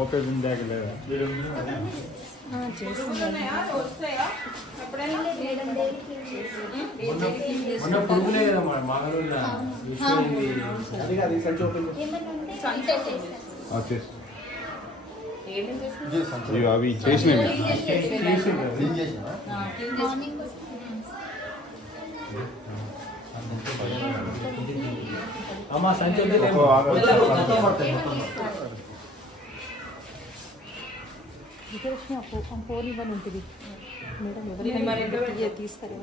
open bag లేదా అవి చేసినవి అమ్మా సంచి ఫోన్ ఇవ్వని ఉంటుంది మేడం ఎవరైనా తీస్తారు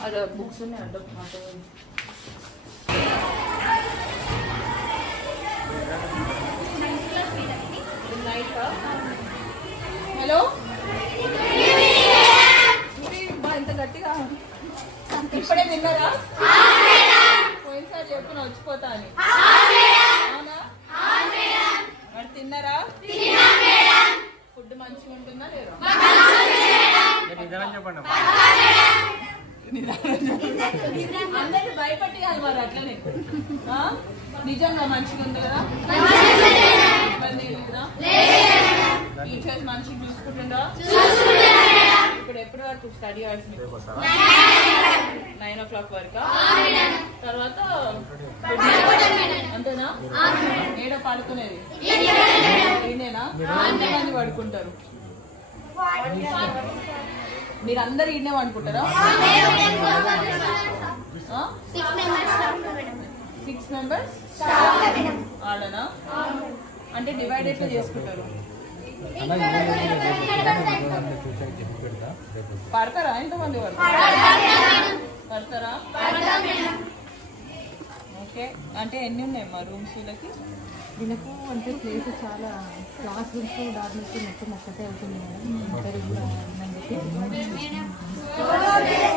ada buksnya ada హలో ఇంత గట్టిగా ఇప్పుడే తిన్నారా పోయినసారి చెప్పిన వచ్చిపోతా అని అవునా మరి తిన్నారా ఫుడ్ మంచిగా ఉంటుందా లేదా అందరికి భయపట్టియాలి మరి అట్లనే నిజంగా మంచిగా ఉంది కదా ఇబ్బంది లేదా టీచర్స్ మంచిగా చూసుకుంటుందా ఇప్పుడు ఎప్పటి వరకు స్టడీ అవర్స్ 9 o'clock వరకు తర్వాత అంతేనా ఏడ పడుకునేది ఈయనేనా ఎంతమంది పడుకుంటారు మీరందరూ ఈయనే అనుకుంటారా 6 members ఆడనా అంటే డివైడ్ ఎట్లా చేసుకుంటారు పడతారా ఎంతమంది పడతారా ఓకే అంటే ఎన్ని ఉన్నాయి మా రూమ్స్ వీళ్ళకి దీనికి అంటే ప్లేస్ చాలా క్లాస్ రూమ్స్ డార్మెట్స్ మొత్తం ఒక్కటే అవుతుంది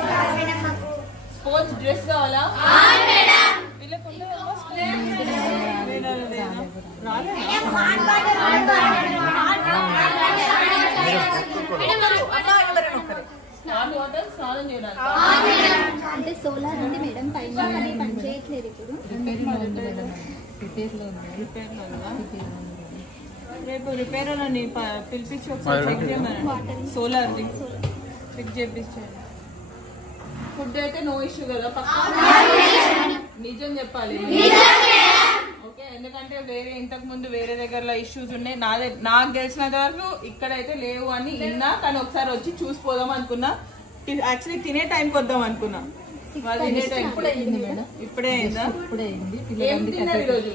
మేడం స్పోర్ట్స్ డ్రెస్ కావాలా అంటే సోలార్ ఉంది మేడం పైన పని చేయట్లేదు ఇప్పుడు రేపు రిపేర్ అని పిలిపించి ఒకసారి చెక్ చేయమని సోలార్ది చెక్ చేయించండి ఫుడ్ అయితే నో ఇష్యూ కదా నిజం చెప్పాలి ఓకే ఎందుకంటే వేరే ఇంతకు ముందు వేరే దగ్గరలో ఇష్యూస్ ఉన్నాయి నాకు తెలిసినంత వరకు ఇక్కడైతే లేవు అని విన్నా కానీ ఒకసారి వచ్చి చూసిపోదాం అనుకున్నా యాక్చువల్లీ తినే టైంకి వద్దాం అనుకున్నా ఇప్పుడే అయిందా ఏం తిన్నారు ఈరోజు